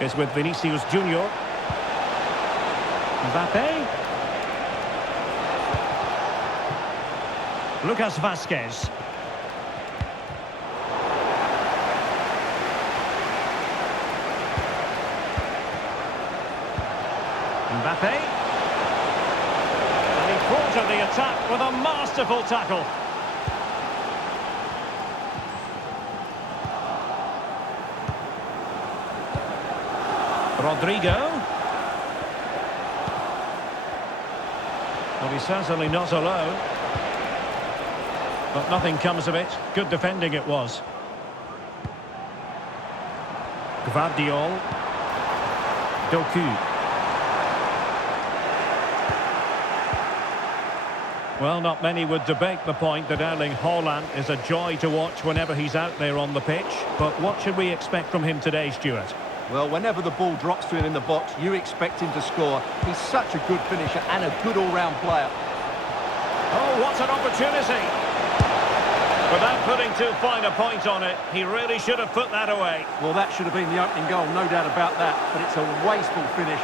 Is with Vinicius Junior. Mbappe. Lucas Vazquez. Mbappe. And he thwarted the attack with a masterful tackle. Rodrigo. Well, he's certainly not alone. But nothing comes of it. Good defending it was. Gvardiol. Doku. Well, not many would debate the point that Erling Haaland is a joy to watch whenever he's out there on the pitch. But what should we expect from him today, Stuart? Well, whenever the ball drops to him in the box, you expect him to score. He's such a good finisher and a good all-round player. Oh, what an opportunity! Without putting too fine a point on it, he really should have put that away. Well, that should have been the opening goal, no doubt about that. But it's a wasteful finish.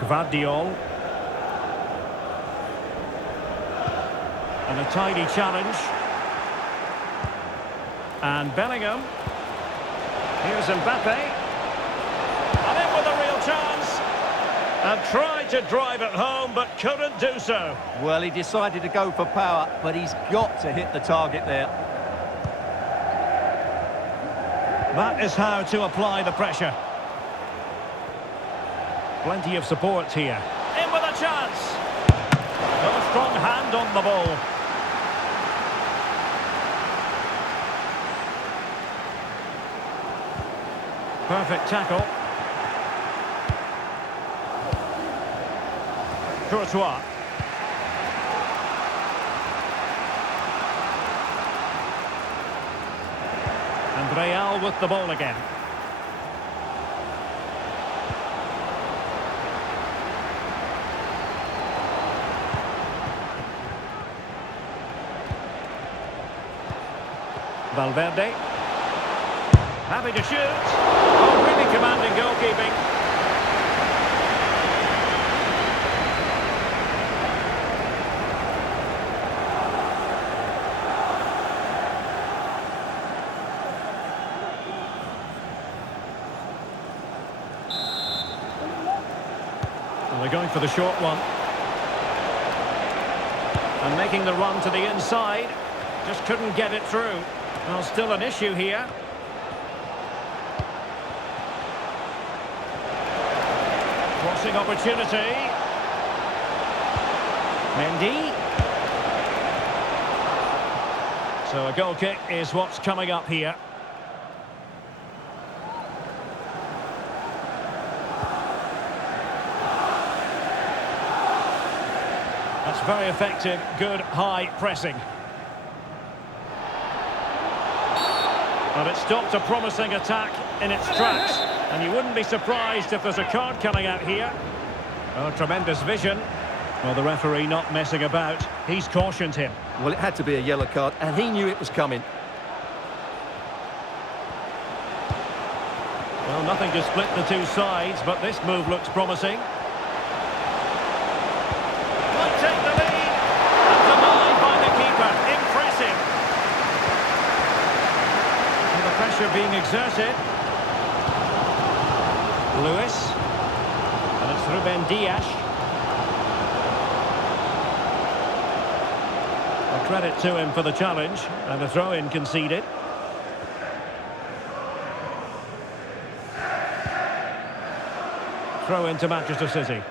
Gvardiol. And a tidy challenge. And Bellingham. Here's Mbappe. And in with a real chance. And tried to drive it home, but couldn't do so. Well, he decided to go for power, but he's got to hit the target there. That is how to apply the pressure. Plenty of support here. In with a chance. A strong hand on the ball. Perfect tackle. Courtois. And Real with the ball again. Valverde. Happy to shoot. Oh, really commanding goalkeeping. And they're going for the short one. And making the run to the inside. Just couldn't get it through. Well, still an issue here. Crossing opportunity. Mendy. So a goal kick is what's coming up here. That's very effective, good high pressing. But it stopped a promising attack in its tracks. And you wouldn't be surprised if there's a card coming out here. Oh, tremendous vision. Well, the referee not messing about. He's cautioned him. Well, it had to be a yellow card, and he knew it was coming. Well, nothing to split the two sides, but this move looks promising. Might take the lead. And denied by the keeper. Impressive. And the pressure being exerted. Lewis. And it's Ruben Dias. A credit to him for the challenge. And a throw-in conceded. Throw into Manchester City.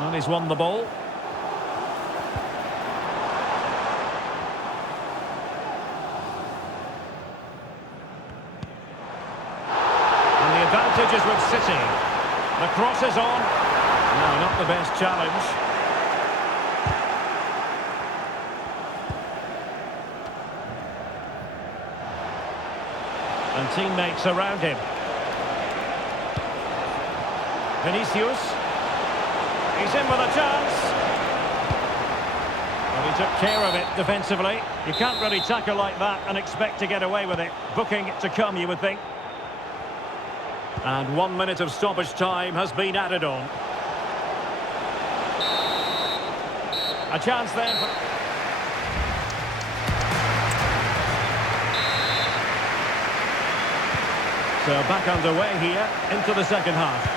And he's won the ball. Advantage is with City. The cross is on. No, not the best challenge. And teammates around him. Vinicius. He's in with a chance. Well, he took care of it defensively. You can't really tackle like that and expect to get away with it. Booking to come, you would think. And 1 minute of stoppage time has been added on. A chance then for... So back underway here into the second half.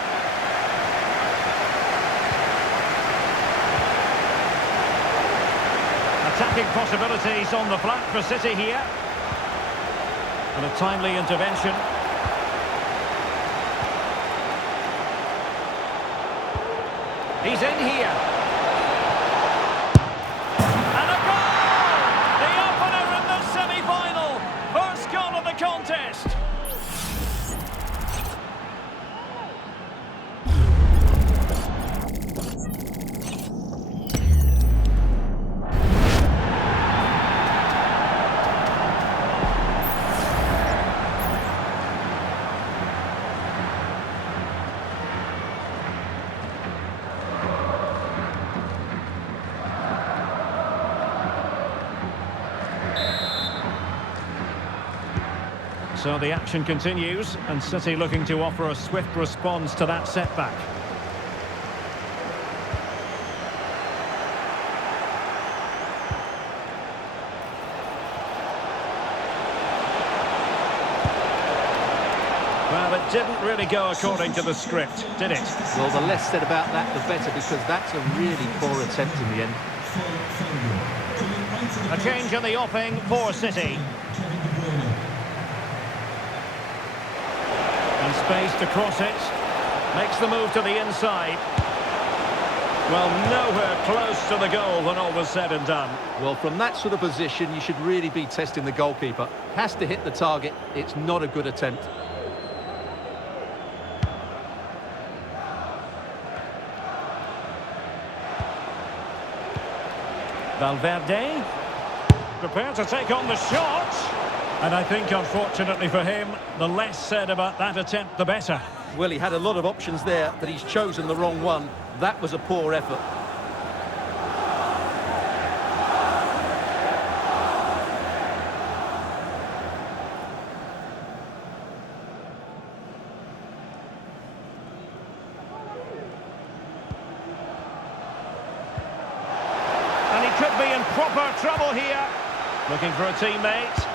Attacking possibilities on the flank for City here. And a timely intervention. He's in here. And a goal! The opener in the semi-final. First goal of the contest. So the action continues, and City looking to offer a swift response to that setback. Well, it didn't really go according to the script, did it? Well, the less said about that, the better, because that's a really poor attempt in the end. A change in the offing for City. And space to cross it. Makes the move to the inside. Well, nowhere close to the goal when all was said and done. Well, from that sort of position, you should really be testing the goalkeeper. Has to hit the target. It's not a good attempt. Valverde. Prepared to take on the shot. And I think, unfortunately for him, the less said about that attempt, the better. Well, he had a lot of options there, but he's chosen the wrong one. That was a poor effort. And he could be in proper trouble here. Looking for a teammate.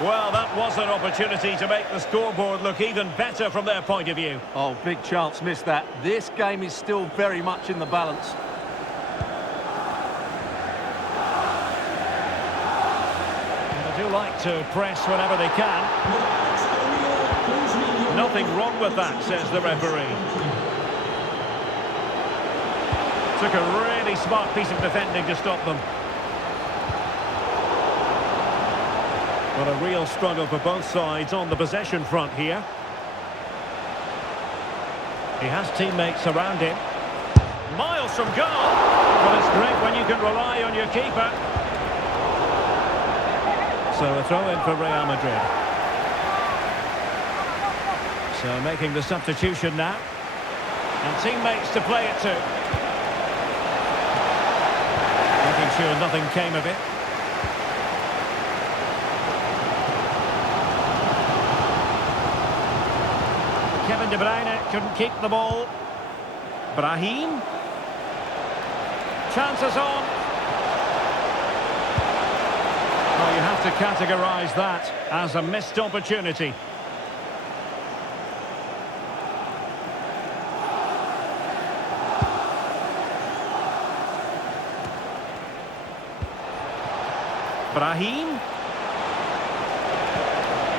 Well, that was an opportunity to make the scoreboard look even better from their point of view. Oh, big chance, missed that. This game is still very much in the balance. They do like to press whenever they can. Nothing wrong with that, says the referee. Took a really smart piece of defending to stop them. But a real struggle for both sides on the possession front here. He has teammates around him. Miles from goal. Well, it's great when you can rely on your keeper. So a throw in for Real Madrid. So making the substitution now. And teammates to play it to. Making sure nothing came of it. Kevin De Bruyne couldn't keep the ball. Brahim. Chances on. Well, you have to categorise that as a missed opportunity. Brahim.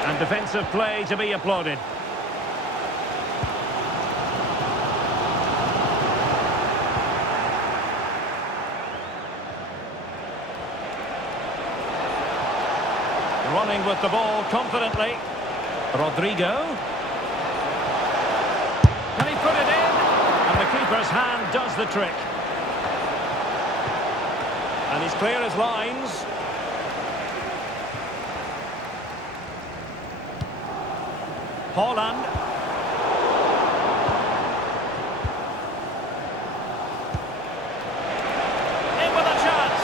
And defensive play to be applauded. Running with the ball confidently. Rodrigo. Can he put it in? And the keeper's hand does the trick. And he's clear as lines. Haaland. In with a chance.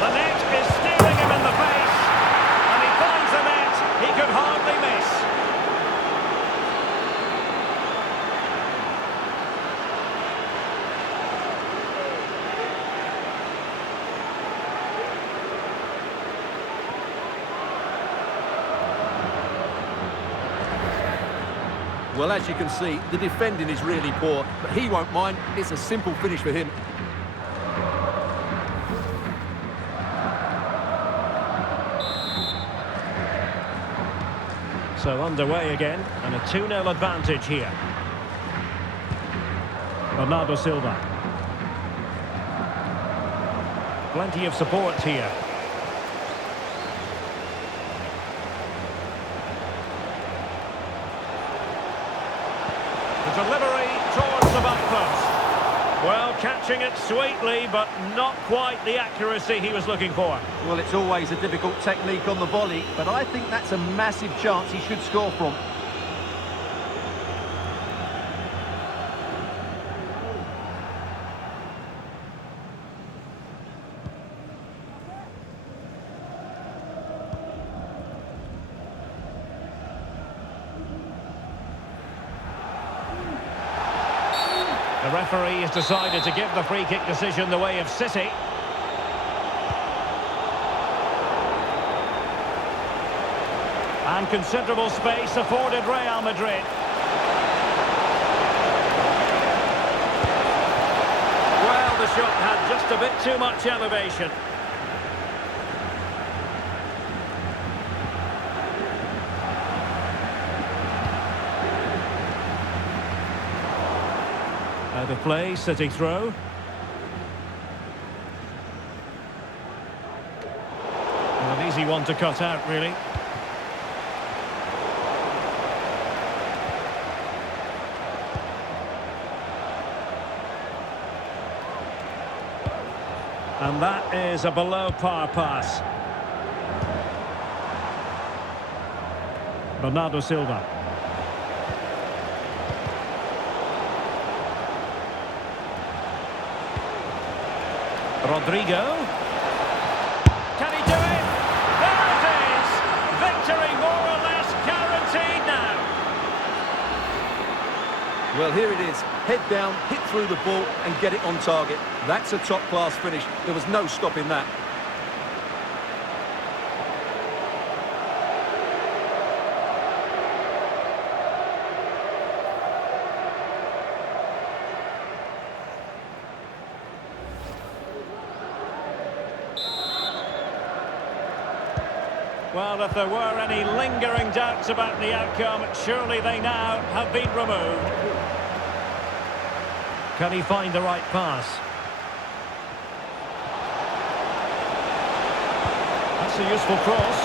The net is staring him in the face. And he finds the net. He could hardly miss. Well, as you can see, the defending is really poor, but he won't mind. It's a simple finish for him. So underway again, and a 2-0 advantage here. Bernardo Silva. Plenty of support here. The delivery towards the back post. Well, catching it sweetly, but not quite the accuracy he was looking for. Well, it's always a difficult technique on the volley, but I think that's a massive chance he should score from. The referee has decided to give the free kick decision the way of City. And considerable space afforded Real Madrid. Well, the shot had just a bit too much elevation. Out of play, City throw. Well, an easy one to cut out, really. And that is a below-par pass. Bernardo Silva. Rodrigo. Can he do it? There it is! Victory more or less guaranteed now. Well, here it is. Head down, hit through the ball and get it on target. That's a top-class finish. There was no stopping that. Well, if there were any lingering doubts about the outcome, surely they now have been removed. Can he find the right pass? That's a useful cross.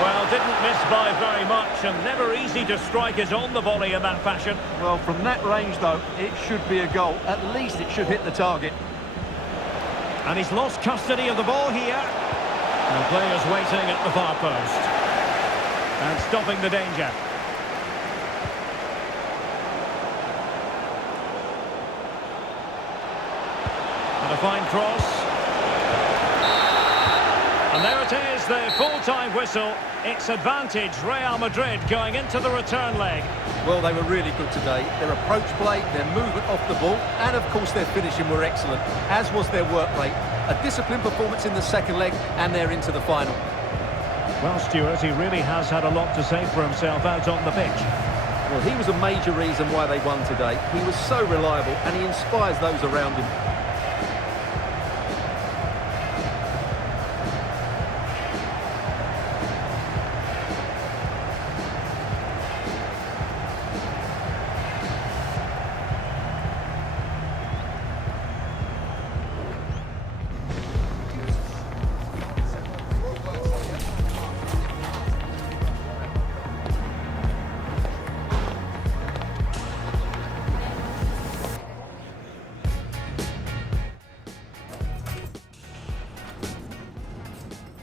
Well, didn't miss by very much, and never easy to strike it on the volley in that fashion. Well, from that range, though, it should be a goal. At least it should hit the target. And he's lost custody of the ball here. And players waiting at the far post. And stopping the danger. And a fine cross. And there it is, the full-time whistle. It's advantage Real Madrid going into the return leg. Well, they were really good today. Their approach play, their movement off the ball, and of course their finishing were excellent, as was their work rate. A disciplined performance in the second leg, and they're into the final. Well, Stuart, he really has had a lot to say for himself out on the pitch. Well, he was a major reason why they won today. He was so reliable, and he inspires those around him.